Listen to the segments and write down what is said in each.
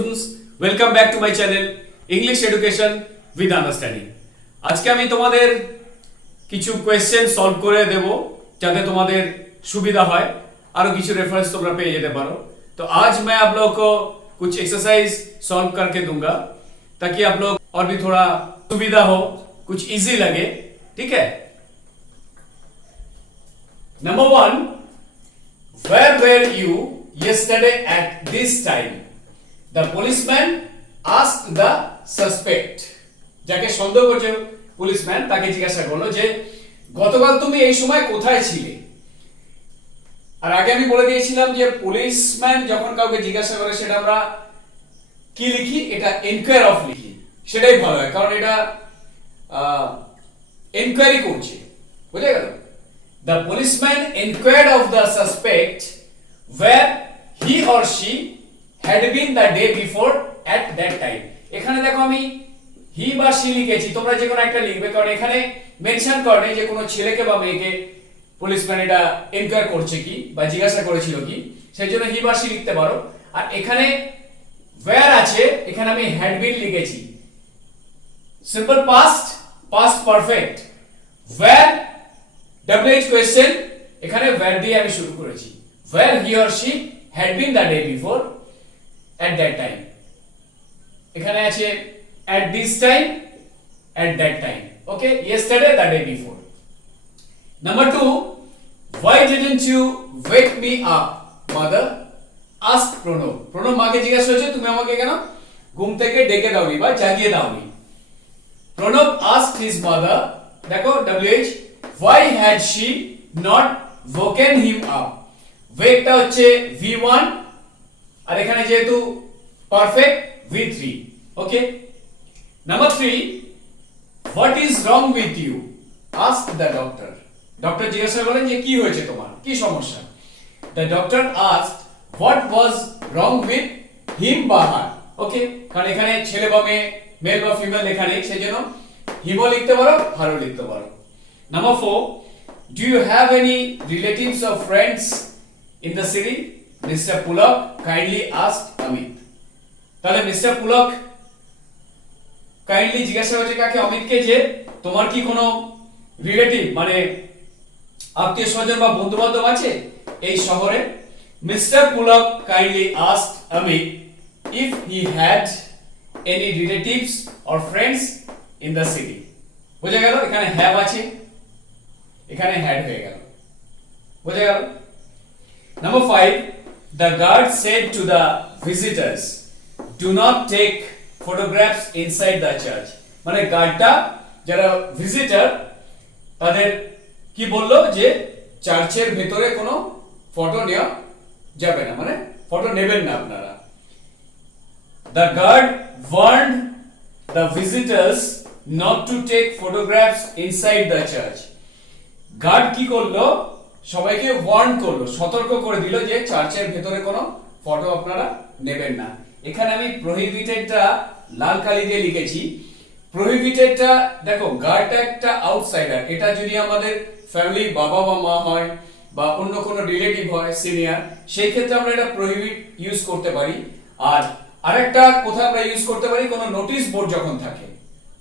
Students, welcome back to my channel English education with understanding. আজকে আমি তোমাদের কিছু কোয়েশ্চেন সলভ করে দেব যাতে তোমাদের सुविधा है, और কিছু रेफरेंस তোমরা পেয়ে যেতে পারো। तो आज मैं आप लोगों को कुछ एक्सरसाइज सॉल्व करके दूंगा ताकि आप लोग और भी थोड़ा सुविधा हो, कुछ इजी लगे। ठीक है। Number 1, where were you yesterday at this time? The policeman asked the suspect. যাকে সন্দেহ করছে পুলিশম্যান তাকে জিজ্ঞাসা করলো যে গতকাল তুমি এই সময় কোথায় ছিলে। আর আগে আমি বলে দিয়েছিলাম যে পুলিশম্যান যখন কাউকে জিজ্ঞাসা করে সেটা আমরা কি লিখি, এটা এনকোয়ারি অফ লিখি, সেটাই ভালো হয়, কারণ এটা এনকোয়ারি করছে। বুঝে গেল? The policeman inquired of the suspect where he or she had been the day before at that time. এখানে দেখো আমি হি বা সি লিখেছি, তোমরা যে কোনো একটা লিখবে, কারণ এখানে মেনশন করে যে কোনো ছেলেকে বা মেয়েকে পুলিশম্যান এটা এনকোয়ার করছে কি বা জিজ্ঞাসা করেছিল কি, সেই জন্য হি বা সি লিখতে পারো। আর এখানে where আছে, এখানে আমি had been লিখেছি, simple past, past perfect. where WH question, এখানে where দিয়ে আমি শুরু করেছি, where he or she had been the day before at that time। এখানে আছে at this time, at that time, okay, yesterday, the day before। Number 2, why didn't you wake me up, mother asked Pranab। Pranab মাকে জিজ্ঞাসা করেছে তুমি আমাকে কেন ঘুম থেকে ডেকে দাওনি বা জাগিয়ে দাওনি। Pranab asked his mother, দেখো WH, why had she not woken him up? wake টা হচ্ছে V1 আর এখানে যেহেতু perfect V3, okay। Number 3, what is wrong with you asked the doctor। Doctor জিজ্ঞাসা করলেন যে কি হয়েছে তোমার, কি সমস্যা। The doctor asked what was wrong with him বা her, okay, কারণ এখানে ছেলে বা মেয়ে, মেল বা ফিমেল লেখা নেই, সেজন্য হিমও লিখতে পারো, হারও লিখতে পারো। Number 4, do you have any relatives or friends in the city? Mr. Pulak kindly asked Amit। তাহলে মিস্টার পুলক কাইন্ডলি জিজ্ঞাসা করছে কাকে, অমিতকে, যে তোমার কি কোনো রিলেটিভ মানে আত্মীয় স্বজন বা বন্ধু বান্ধব আছে এই শহরে। Mister Pulak kindly asked Amit if he had any relatives or friends in the city. বুঝা গেল? এখানে হ্যাভ আছে, এখানে হ্যাড হয়ে গেল। বুঝা গেল? Number 5, the guard said to the visitors, do not take photographs inside the church। মানে গার্ডটা যারা ভিজিটর তাদের কি বললো যে চার্চের ভেতরে কোনো ফটো নেওয়া যাবে না, মানে ফটো নেবেন না আপনারা। The guard warned the visitors not to take photographs inside the church। Guard কি করলো, সবাইকে ওয়ার্ন করলো, সতর্ক করে দিল যে চার্চের ভেতরে কোনো ফটো আপনারা নেবেন না। এখানে আমি প্রহিবিটেডটা লাল কালি দিয়ে লিখেছি। প্রহিবিটেডটা দেখো, গার্ডটা একটা আউটসাইডার, এটা যদি আমাদের ফ্যামিলি বাবা বা মা হয় বা অন্য কোনো রিলেটিভ হয় সিনিয়র, সেই ক্ষেত্রে আমরা এটা প্রহিবিট ইউজ করতে পারি। আর আরেকটা কোথায় আমরা ইউজ করতে পারি, কোনো নোটিশ বোর্ড যখন থাকে,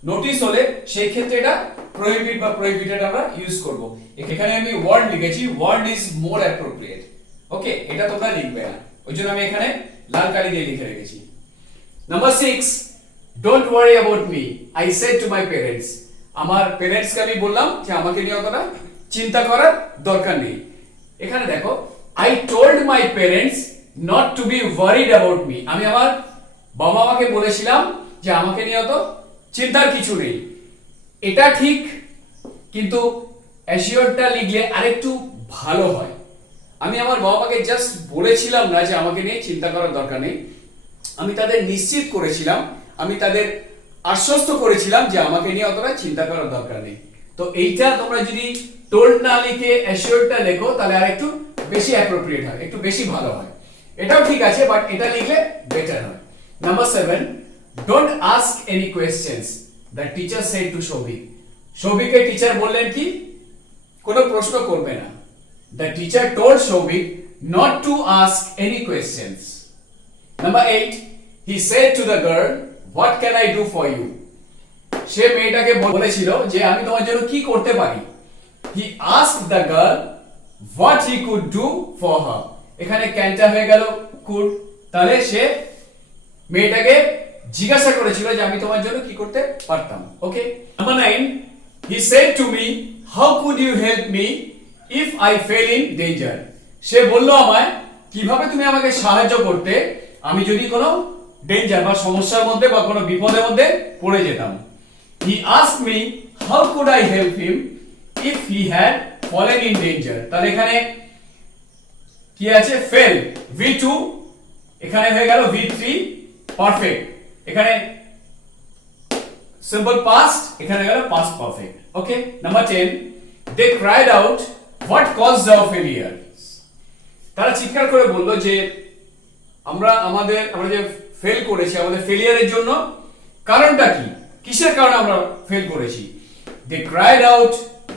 নোটিশ হলে সেই ক্ষেত্রে এটা প্রহিবিট বা প্রহিবিটেড আমরা ইউজ করব। এখানে আমি ওয়ার্ড লিখেছি, ওয়ার্ড ইজ মোর অ্যাপ্রোপ্রিয়েট, ওকে, এটা তোমরা লিখবে না, ওই জন্য আমি এখানে লাল কালি দিয়ে লিখে রেখেছি। Number 6, don't worry about me I said to my parents. আমার প্যারেন্টসকে আমি বললাম যে আমাকে নিয়ে অতটা চিন্তা করার দরকার নেই। এখানে দেখো, I told my parents not to be worried about me. আমি আমার বাবা মাকে বলেছিলাম যে আমাকে নিয়ে অত চিন্তার কিছু নেই। এটা ঠিক, কিন্তু অ্যাসিওরটা লিখলে আরেকটু ভালো হয়। আমি আমার বাবা মাকে জাস্ট বলেছিলাম না যে আমাকে নিয়ে চিন্তা করার দরকার নেই, আমি তাদের নিশ্চিত করেছিলাম, আমি তাদের আশ্বস্ত করেছিলাম যে আমাকে নিয়ে অতটা চিন্তা করার দরকার নেই। তো এইটা তোমরা যদি টোল্ড না লিখে অ্যাসিওরটা লেখো তাহলে আরেকটু বেশি অ্যাপ্রোপ্রিয়েট হয়, একটু বেশি ভালো হয়। এটাও ঠিক আছে, বাট এটা লিখলে বেটার হয়। Number 7, don't ask any questions the teacher said to Souvik. সৌভিককে টিচার বললেন কি কোনো প্রশ্ন করবে না। The teacher told Souvik not to ask any questions. Number 8, he said to the girl, what can I do for you? সে মেয়েটাকে বলেছিল যে আমি তোমার জন্য কি করতে পারি। he asked the girl what he could do for her, এখানে ক্যানটা হয়ে গেল could, তাহলে সে মেয়েটাকে জিজ্ঞাসা করেছিল যে আমি তোমার জন্য কি করতে পারতাম। ওকে, number 9, he said to me, how could you help me if I fell in danger? সে বলল আমায় কিভাবে তুমি আমাকে সাহায্য করতে আমি যদি কোনো ডেঞ্জার বা সমস্যার মধ্যে বা কোনো বিপদের মধ্যে পড়ে যেতাম। he asked me how could I help him if he had fallen in danger, তাহলে এখানে কি আছে fell v2, এখানে হয়ে গেল v3 পারফেক্ট, এখানে সিম্পল পাস্ট, এখানে গেল past perfect. Okay, number 10, they cried out what caused our failure, তারা চিৎকার করে বলল যে আমরা যে ফেল করেছি আমাদের ফেলিয়ারের জন্য কারণটা কি, কিসের কারণে আমরা ফেল করেছি। they cried out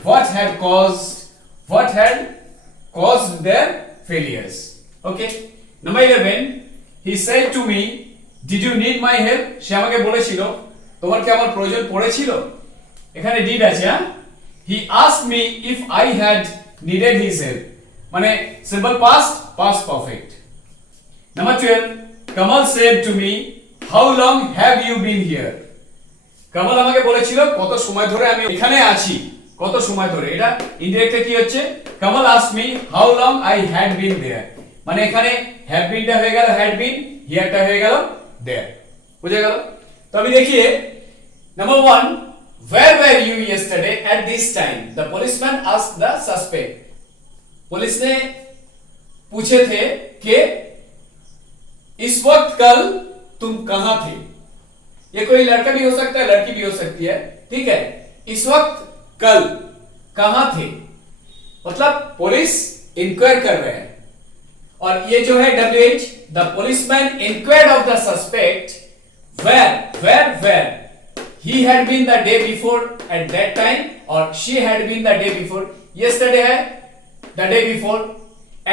what had caused their failures. Okay, number 11, he said to me, did you need my help? সে আমাকে বলেছিল তোমার কি আমার প্রয়োজন পড়েছিল, এখানে did আছে। he asked me if I had needed his help, মানে simple past perfect. Number 12, Kamal said to me, how long have you been here? Kamal আমাকে বলেছিল কত সময় ধরে আমি এখানে আছি, কত সময় ধরে, এটা ইনডিরেক্টলি কি হচ্ছে, Kamal asked me how long I had been there, মানে এখানে have been টা হয়ে গেল had been, here টা হয়ে গেল there, বুঝা গেল। তো আমি দেখিয়ে number 1, where were you yesterday at this time? The policeman asked the suspect. Police ने पूछे थे कि इस वक्त कल तुम कहां थे, ये कोई लड़का भी हो सकता है लड़की भी हो सकती है, ठीक है। इस वक्त कल कहां थे मतलब पुलिस इंक्वायर कर रहे हैं, और ये जो है WH, the policeman inquired of the suspect where he had been the day before at that time, or she had been the day before, yesterday है the day before,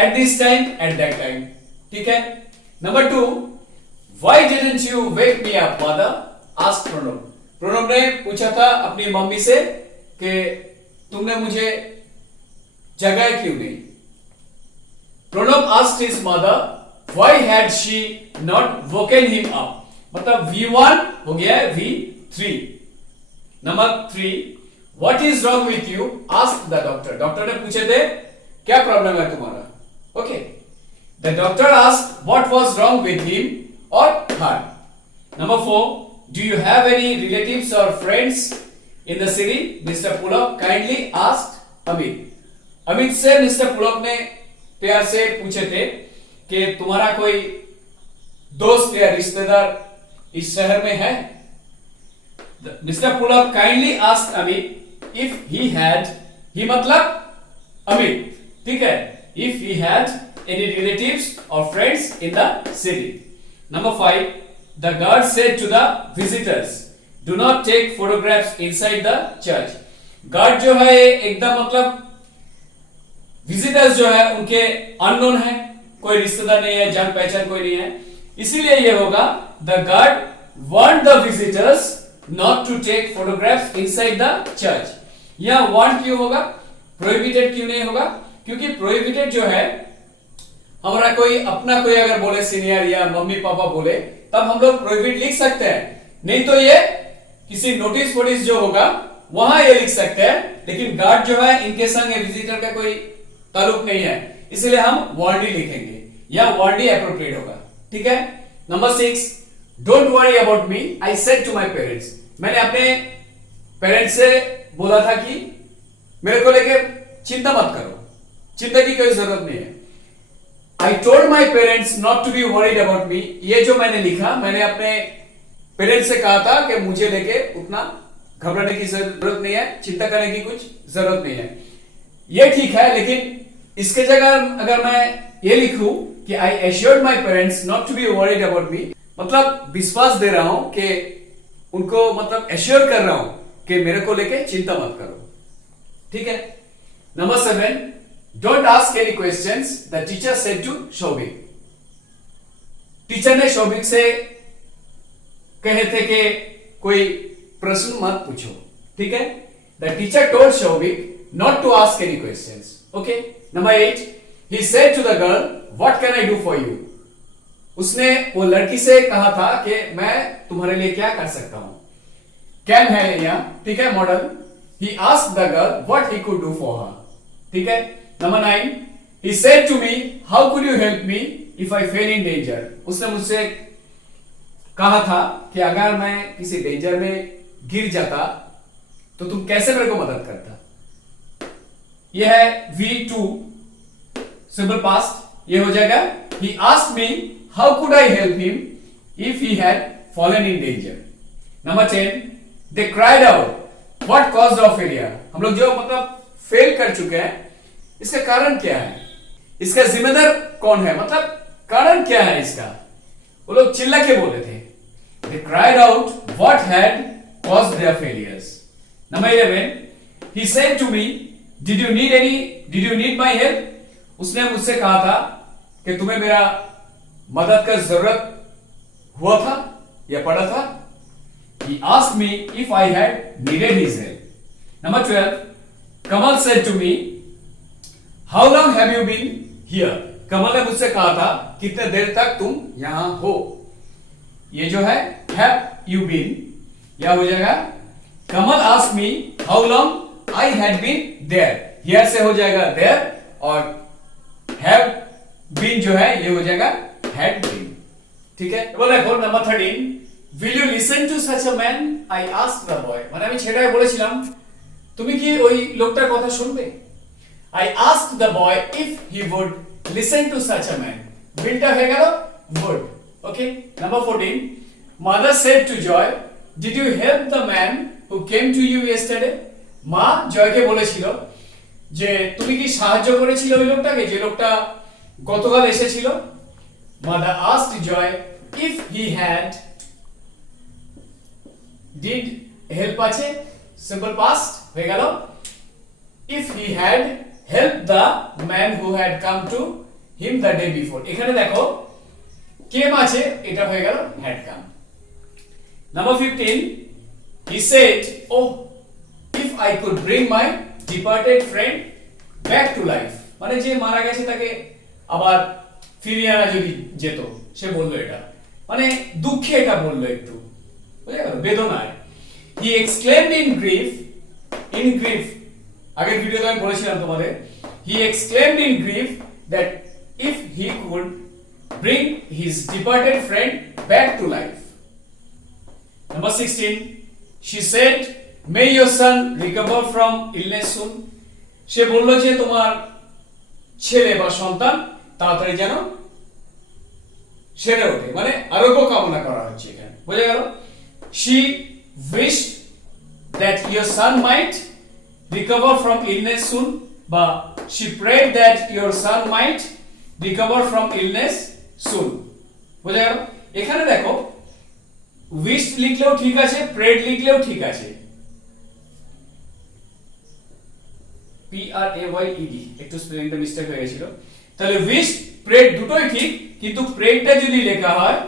at this time, at that time, ठीक है। Number 2, why didn't you wake me up mother? asked Pranab. Pranab ने पूछा था अपनी mummy से कि तुमने मुझे जगाया क्यों नहीं। Pranab asked his mother why had she not woken him up, मतलब V1 हो गया है V3। Number 3, what is wrong with you? asked the doctor. Doctor ने पूछे थे क्या प्रॉब्लम है तुम्हारा। Okay, the doctor asked what was wrong with him or her. Number 4, do you have any relatives or friends in the city? Mr. Pulak kindly asked Amit. Amit से mister पुलक ने प्यार से पूछे थे कि तुम्हारा कोई दोस्त या रिश्तेदार इस शहर में है। Mister Pulak kindly asked Amit if he had, he मतलब अमित, ठीक है, if he had any relatives or friends in the city. Number 5, the guard said to the visitors, do not take photographs inside the church. guard जो है एकदम मतलब visitors जो है उनके unknown है, कोई रिश्तेदार नहीं है, जान पहचान कोई नहीं है, इसीलिए ये होगा the guard warned the visitors not to take photographs inside the church. यहाँ warned क्यों होगा, prohibited क्यों नहीं होगा, क्योंकि prohibited जो है हमारा कोई अपना कोई अगर बोले सीनियर या मम्मी पापा बोले तब हम लोग प्रोहिबिट लिख सकते हैं, नहीं तो ये किसी नोटिस फोटिस जो होगा वहां ये लिख सकते हैं, लेकिन गार्ड जो है इनके संग विजिटर का कोई ताल्लुक नहीं है, इसलिए हम वार्डी लिखेंगे या वार्डी एप्रोप्रिएट होगा, ठीक है। Number 6, don't worry about me, I said to my parents, मैंने अपने पेरेंट्स से बोला था कि मेरे को लेके चिंता मत करो, चिंता की कोई जरूरत नहीं है। I told my parents not to be worried about me, ये जो मैंने लिखा मैंने अपने पेरेंट्स से कहा था कि मुझे लेके उतना घबराने की जरूरत नहीं है, चिंता करने की कुछ जरूरत नहीं है, ये ठीक है, लेकिन इसके जगह अगर मैं ये लिखूं कि I assured my parents not to be worried about me, मतलब विश्वास दे रहा हूं कि उनको मतलब एश्योर कर रहा हूं कि मेरे को लेके चिंता मत करो, ठीक है। Number 7, Don't ask any questions, the teacher said to Shobik. Teacher ने शोभिक से कहे थे कि कोई प्रश्न मत पूछो, ठीक है। The teacher told Shouvik not to ask any questions. Okay. Number 8. He said to the girl, "What can I do for you?" उसने वो लड़की से कहा था कि मैं तुम्हारे लिए क्या कर सकता हूं। कैन है यहाँ, ठीक है, model. He asked the girl what he could do for her. ठीक है। Number 9. He said to me, "How could you help me if I fell in danger?" उसने मुझसे कहा था कि अगर मैं किसी डेंजर में गिर जाता तो तुम कैसे मेरे को मदद करता। यह है V2 सिंपल पास्ट, ये हो जाएगा he asked me how could I help him if he had fallen in danger. Number 10. They cried out what caused our failure. हम लोग जो मतलब फेल कर चुके हैं, इसका कारण क्या है, इसका जिम्मेदार कौन है, मतलब कारण क्या है इसका। वो लोग चिल्ला के बोले थे। They cried out what had caused their failures. Number 11. He said to me, Did you need my help? उसने मुझसे कहा था कि तुम्हें मेरा मदद का जरूरत हुआ था या पड़ा था। He asked me if I had needed his help. Number 12. Kamal said to me, How long have you been here? कमल ने मुझसे कहा था कितने देर तक तुम यहां हो। ये जो है have you been, यह हो जाएगा कमल asked me how long I had been there. Here से हो जाएगा there और have been जो है ये हो जाएगा had been, ठीक है। এবার দেখো number 13. Will you listen to such a man? I asked the boy. মানে আমি ছেলেটাকে বলেছিলাম তুমি কি ওই লোকটার কথা শুনবে। I asked the boy if he would listen to such a man. will টা হয়ে গেল would. Okay. Number 14. Mother said to Joy, Did you help the man who came to you yesterday? মা জয়কে বলেছিল যে তুমি কি সাহায্য করেছিলে ওই লোকটাকে যে লোকটা গতকাল এসেছিল। Mother asked Joy if he had, did help আছে simple past হয়ে গেল, if he had helped the man who had come to him the day before. এখানে দেখো came আছে, এটা হয়ে গেল had come. Number 15. He said, Oh, if I could bring my departed friend back to life. মানে যে মারা গেছে তাকে আবার ফিরিয়ে আনা যদি যেত, সে বলল এটা মানে দুঃখে এটা বলল একটু বুঝে গেল, বেদনায়। He exclaimed in grief, আগের ভিডিওতে আমি বলেছিলাম তোমাদের, he exclaimed in grief that if he could bring his departed friend back to life. Number 16. She said, May your son recover from illness soon. সে বলল যে তোমার ছেলে বা সন্তান তাড়াতাড়ি যেন সেরে ওঠে, মানে আরোগ্য কামনা করা হচ্ছে এখানে, বুঝে গেল। She wished that your son might recover from illness soon, বা she prayed that your son might recover from illness soon. বুঝে গেল। এখানে দেখো wished লিখলেও ঠিক আছে, prayed লিখলেও ঠিক আছে। PRAYED একটু স্পেলিংটা মিস্টেক হয়ে গেছিল। তাহলে wished prayed দুটোই ঠিক, কিন্তু prayedটা যদি লেখা হয়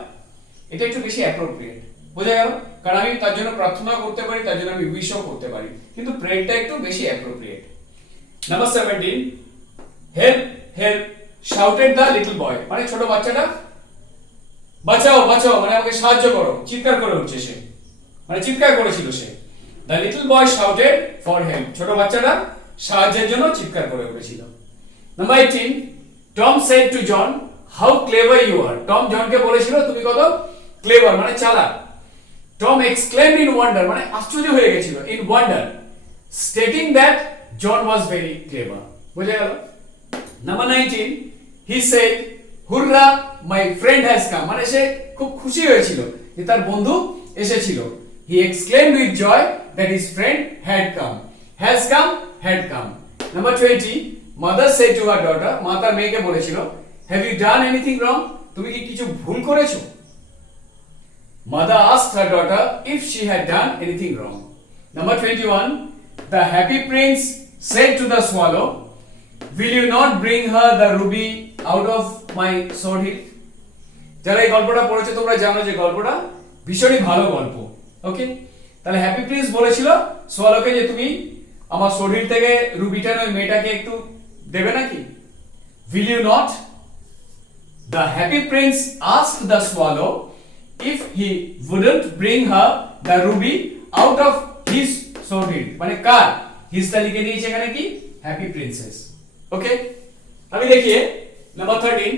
এটা একটু বেশি অ্যাপ্রোপ্রিয়েট, বোঝা গেল। কারণ আমি তার জন্য প্রার্থনা করতে পারি, তার জন্য আমি উইশও করতে পারি, কিন্তু prayedটা একটু বেশি appropriate. Number 17. Help shouted the little boy. মানে ছোট বাচ্চাটা বাঁচাও বাঁচাও মানে আমাকে সাহায্য করো চিৎকার করে উঠছে সে, মানে চিৎকার করেছিল সে। The little boy shouted for help. ছোট বাচ্চাটা সাহায্যের জন্য চিৎকার করে উঠেছিল। Number 18. Tom said to John, How clever you are. Tom জনকে বলেছিল তুমি কত ক্লেভার মানে চালাক। Tom exclaimed in wonder, মানে আশ্চর্য হয়ে গেছিল, in wonder, stating that John was very clever. বুঝে গেল। Number 19. He said, Hurrah, my friend has come. মানে সে খুব খুশি হয়েছিল যে তার বন্ধু এসেছিল। He exclaimed with joy that his friend had come. Has come, had come. Number 20. Mother said to her daughter, মা তার মেয়েকে বলেছিল, Have you done anything wrong? তুমি কি কিছু ভুল করেছো? Mother asked her daughter if she had done anything wrong. Number 21. The happy prince said to the swallow, Will you not bring her the ruby out of my sword hilt? যারা এই গল্পটা পড়েছে তোমরা জানো যে গল্পটা ভীষণই ভালো গল্প। ওকে, তাহলে হ্যাপি প্রিন্স বলেছিল সোয়ালোকে যে তুমি আমার শরীর থেকে রুবিটা ওই মেয়েটাকে একটু দেবে নাকি? Will you not? The happy prince asked the swallow if he wouldn't bring her the ruby out of his sword, মানে কার হিসটা লিখে দিয়েছে এখানে কি হ্যাপি প্রিন্সেস। ওকে, अभी देखिए number 13,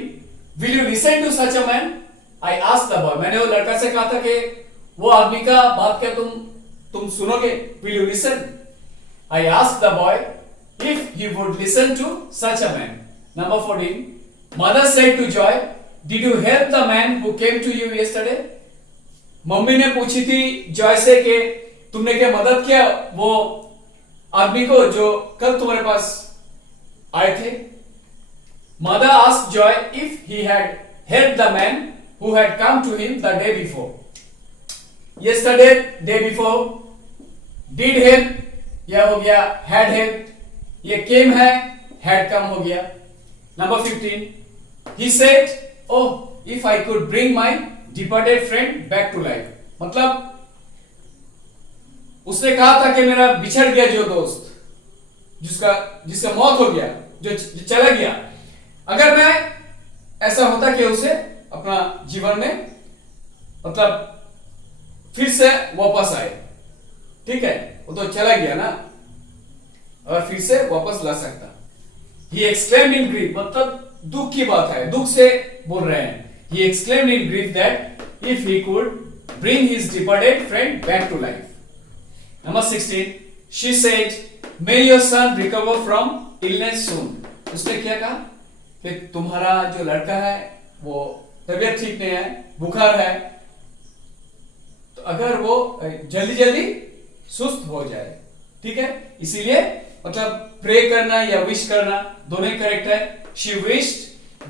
will you listen to such a man? I asked the boy, मैंने वो लड़का से कहा था कि वो आदमी का बात क्या तुम सुनोगे? will you listen? I asked the boy if he would listen to such a man. Number 14, mother said to Joy, did you help the man who came to you yesterday? Mummy ने पूछी थी Joy से कि तुमने क्या मदद किया वो आदमी को जो कल तुम्हारे पास आए थे? Mother asked Joy if he had helped the man who had come to him the day before. Yesterday, day before, did help, यह हो गया had helped, ये came है had come हो गया। Number 15, he said, oh, if I could bring my departed friend back to life, मतलब उसने कहा था कि मेरा बिछड़ गया जो दोस्त जिसका मौत हो गया जो चला गया, अगर मैं ऐसा होता कि उसे अपना जीवन में मतलब फिर से वापस आए, ठीक है, वो तो चला गया ना, और फिर से वापस ला सकता। He exclaimed in grief, मतलब दुख की बात है, दुख से बोल रहे हैं। He exclaimed in grief that if he could bring his departed friend back to life. Number 16, she said, may your son recover from illness soon. उसने क्या कहा कि तुम्हारा जो लड़का है वो तबीयत ठीक नहीं है, बुखार है, तो अगर वो जल्दी जल्दी सुस्त हो जाए, ठीक है, इसीलिए मतलब प्रे करना या विश करना दोनों ही करेक्ट है। She wished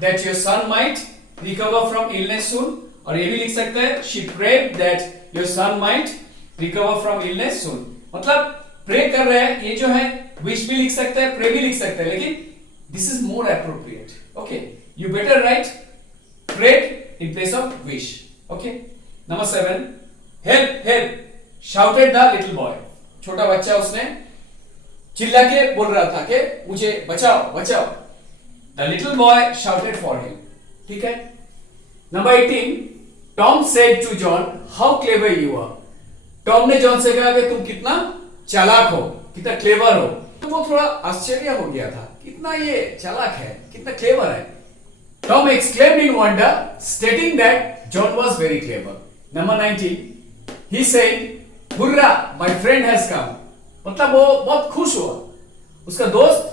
that your son might recover from illness soon, और ये भी लिख सकते हैं she prayed that your son might recover from illness soon, मतलब प्रे कर रहे हैं, ये जो है विश भी लिख सकते हैं, प्रे भी लिख सकते हैं, लेकिन this is more appropriate. Okay, you better write prayed in place of wish. Okay, number 7, help help shouted the little boy, छोटा बच्चा उसने चिल्ला के बोल रहा था कि मुझे बचाओ बचाओ। The little boy shouted for him, ठीक है। Number 18, Tom said to John, how clever you are. Tom ने जॉन से कहा कि तुम कितना चालाक हो, कितना क्लेवर हो। तो वो थोड़ा आश्चर्य हो गया था, कितना ये चालाक है, कितना क्लेवर है। Tom exclaimed in wonder, stating that John was very clever. Number 19, he said, "Hurrah, my friend has come." मतलब वो बहुत खुश हुआ, उसका दोस्त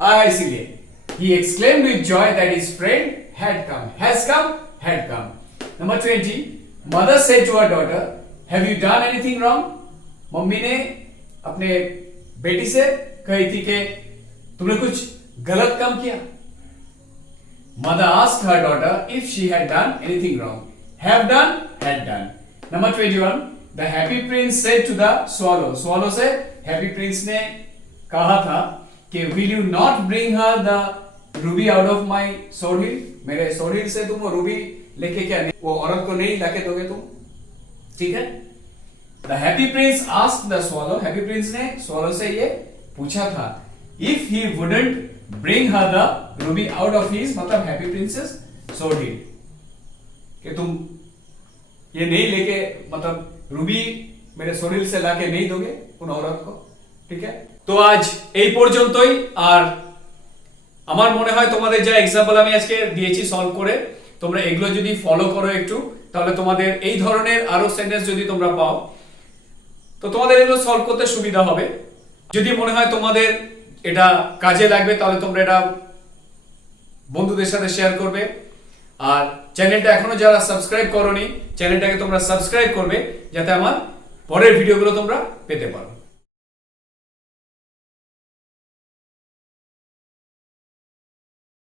आया इसीलिए। He exclaimed with joy that his friend had come, had come. Number 20, mother said to her daughter, "Have you done anything wrong?" Mummy ने अपने बेटी से कही थी कि तुमने कुछ गलत काम किया। Mother asked her daughter if she had done anything wrong. Have done, had done. Number 21, the happy prince said to the swallow. Swallow से happy prince ने कहा था कि will you not bring her the ruby out of my sword hill? मेरे sword hill से तुम वो Ruby लेके क्या नहीं, वो औरत को नहीं लाके दोगे तुम, ठीक है। The happy prince asked the swallow. Happy prince ने swallow से ये पूछा था if he wouldn't bring her the ruby out of his, मतलब happy princess sword hill, कि तुम ये नहीं लेके मतलब रूबी मेरे sword hill से लाके नहीं दोगे उन औरत को, ठीक है। তো আজ এই পর্যন্তই। আর আমার মনে হয় তোমাদের যা এক্সাম্পল আমি আজকে দিয়েছি সলভ করে, তোমরা এগুলো যদি ফলো করো একটু, তাহলে তোমাদের এই ধরনের আরো সেন্টেন্স যদি তোমরা পাও তো তোমাদের এগুলো সলভ করতে সুবিধা হবে। যদি মনে হয় তোমাদের এটা কাজে লাগবে তাহলে তোমরা এটা বন্ধুদের সাথে শেয়ার করবে। আর চ্যানেলটা এখনো যারা সাবস্ক্রাইব করোনি, চ্যানেলটাকে তোমরা সাবস্ক্রাইব করবে যাতে আমার পরের ভিডিওগুলো তোমরা পেতে পারো।